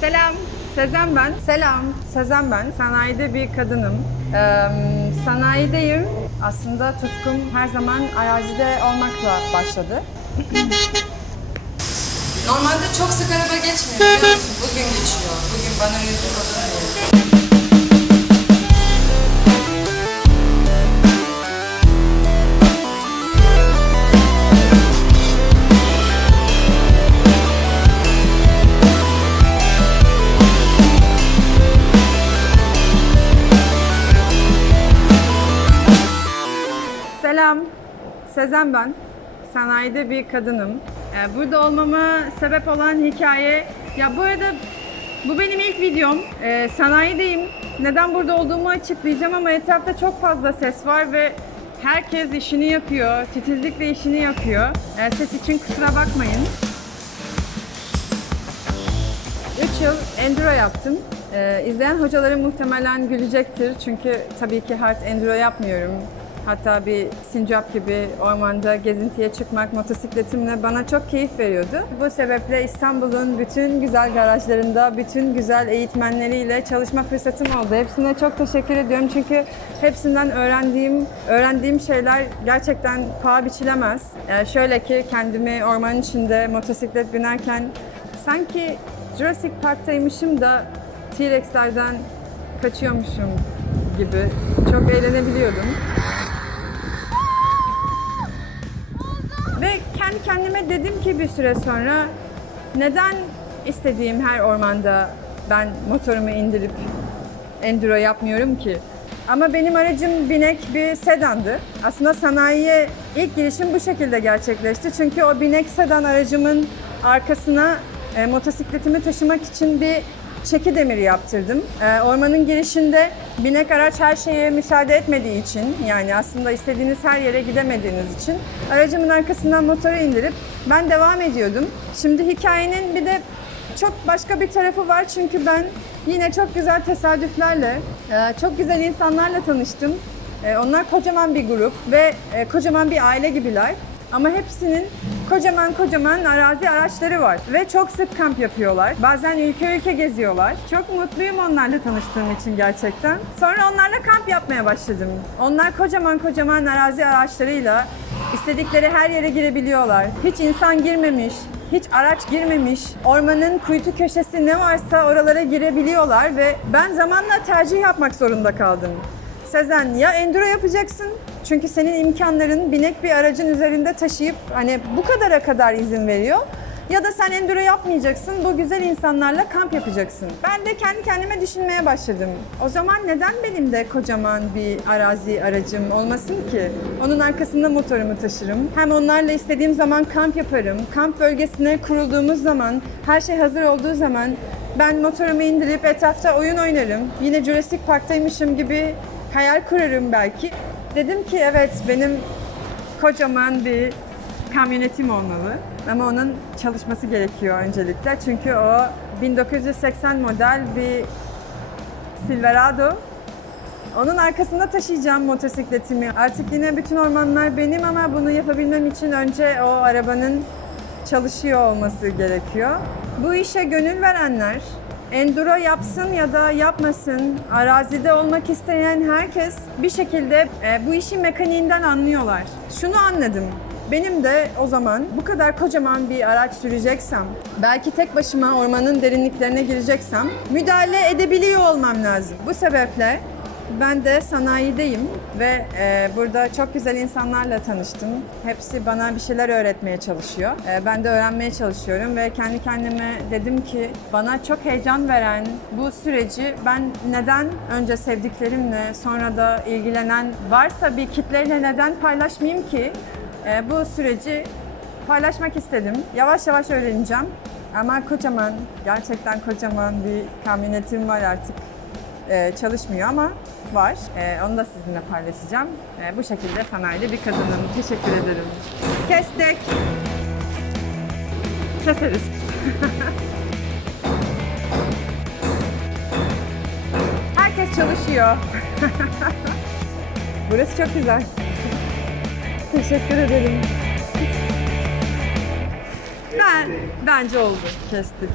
Selam, Sezen ben. Selam, Sezen ben. Sanayide bir kadınım. Ee, sanayideyim. Aslında tutkum her zaman arazide olmakla başladı. Normalde çok sık araba geçmiyor biliyor musun? Bugün geçiyor. Bugün bana yüzük olsun Selam, Sezen ben. Sanayide bir kadınım. Ee, burada olmama sebep olan hikaye... Ya bu arada bu benim ilk videom. Ee, sanayideyim. Neden burada olduğumu açıklayacağım ama etrafta çok fazla ses var ve herkes işini yapıyor. Titizlikle işini yapıyor. Ee, ses için kusura bakmayın. 3 yıl enduro yaptım. Ee, izleyen hocalarım muhtemelen gülecektir. Çünkü tabii ki hard enduro yapmıyorum. Hatta bir sincap gibi ormanda gezintiye çıkmak motosikletimle bana çok keyif veriyordu. Bu sebeple İstanbul'un bütün güzel garajlarında, bütün güzel eğitmenleriyle çalışma fırsatım oldu. Hepsine çok teşekkür ediyorum çünkü hepsinden öğrendiğim öğrendiğim şeyler gerçekten paha biçilemez. Ee, şöyle ki kendimi ormanın içinde motosiklet binerken sanki Jurassic Park'taymışım da T-Rex'lerden kaçıyormuşum gibi çok eğlenebiliyordum. Ve kendi kendime dedim ki bir süre sonra neden istediğim her ormanda ben motorumu indirip enduro yapmıyorum ki? Ama benim aracım binek bir sedandı. Aslında sanayiye ilk girişim bu şekilde gerçekleşti. Çünkü o binek sedan aracımın arkasına e, motosikletimi taşımak için bir çeki demiri yaptırdım. E, ormanın girişinde binek araç her şeye müsaade etmediği için yani aslında istediğiniz her yere gidemediğiniz için aracımın arkasından motoru indirip ben devam ediyordum. Şimdi hikayenin bir de çok başka bir tarafı var çünkü ben yine çok güzel tesadüflerle, e, çok güzel insanlarla tanıştım. E, Onlar kocaman bir grup ve e, kocaman bir aile gibiler. Ama hepsinin kocaman kocaman arazi araçları var ve çok sık kamp yapıyorlar. Bazen ülke ülke geziyorlar. Çok mutluyum onlarla tanıştığım için gerçekten. Sonra onlarla kamp yapmaya başladım. Onlar kocaman kocaman arazi araçlarıyla istedikleri her yere girebiliyorlar. Hiç insan girmemiş, hiç araç girmemiş. Ormanın kuytu köşesi ne varsa oralara girebiliyorlar ve ben zamanla tercih yapmak zorunda kaldım. Sezen ya enduro yapacaksın çünkü senin imkanların binek bir aracın üzerinde taşıyıp hani bu kadara kadar izin veriyor. Ya da sen enduro yapmayacaksın, bu güzel insanlarla kamp yapacaksın. Ben de kendi kendime düşünmeye başladım. O zaman neden benim de kocaman bir arazi aracım olmasın ki? Onun arkasında motorumu taşırım. Hem onlarla istediğim zaman kamp yaparım. Kamp bölgesine kurulduğumuz zaman, her şey hazır olduğu zaman ben motorumu indirip etrafta oyun oynarım. Yine Jurassic Park'taymışım gibi hayal kurarım belki. Dedim ki evet benim kocaman bir kamyonetim olmalı. Ama onun çalışması gerekiyor öncelikle. Çünkü o 1980 model bir Silverado. Onun arkasında taşıyacağım motosikletimi. Artık yine bütün ormanlar benim ama bunu yapabilmem için önce o arabanın çalışıyor olması gerekiyor. Bu işe gönül verenler, enduro yapsın ya da yapmasın, arazide olmak isteyen herkes bir şekilde e, bu işin mekaniğinden anlıyorlar. Şunu anladım. Benim de o zaman bu kadar kocaman bir araç süreceksem, belki tek başıma ormanın derinliklerine gireceksem müdahale edebiliyor olmam lazım. Bu sebeple ben de sanayideyim ve e, burada çok güzel insanlarla tanıştım. Hepsi bana bir şeyler öğretmeye çalışıyor. E, ben de öğrenmeye çalışıyorum ve kendi kendime dedim ki bana çok heyecan veren bu süreci ben neden önce sevdiklerimle sonra da ilgilenen varsa bir kitleyle neden paylaşmayayım ki? E, bu süreci paylaşmak istedim. Yavaş yavaş öğreneceğim. Ama kocaman, gerçekten kocaman bir kamyonetim var artık. Ee, çalışmıyor ama var. Ee, onu da sizinle paylaşacağım. Ee, bu şekilde sanayide bir kadınım. Teşekkür ederim. Kestik. Keseriz. Herkes çalışıyor. Burası çok güzel. Teşekkür ederim. Ben, bence oldu. Kestik.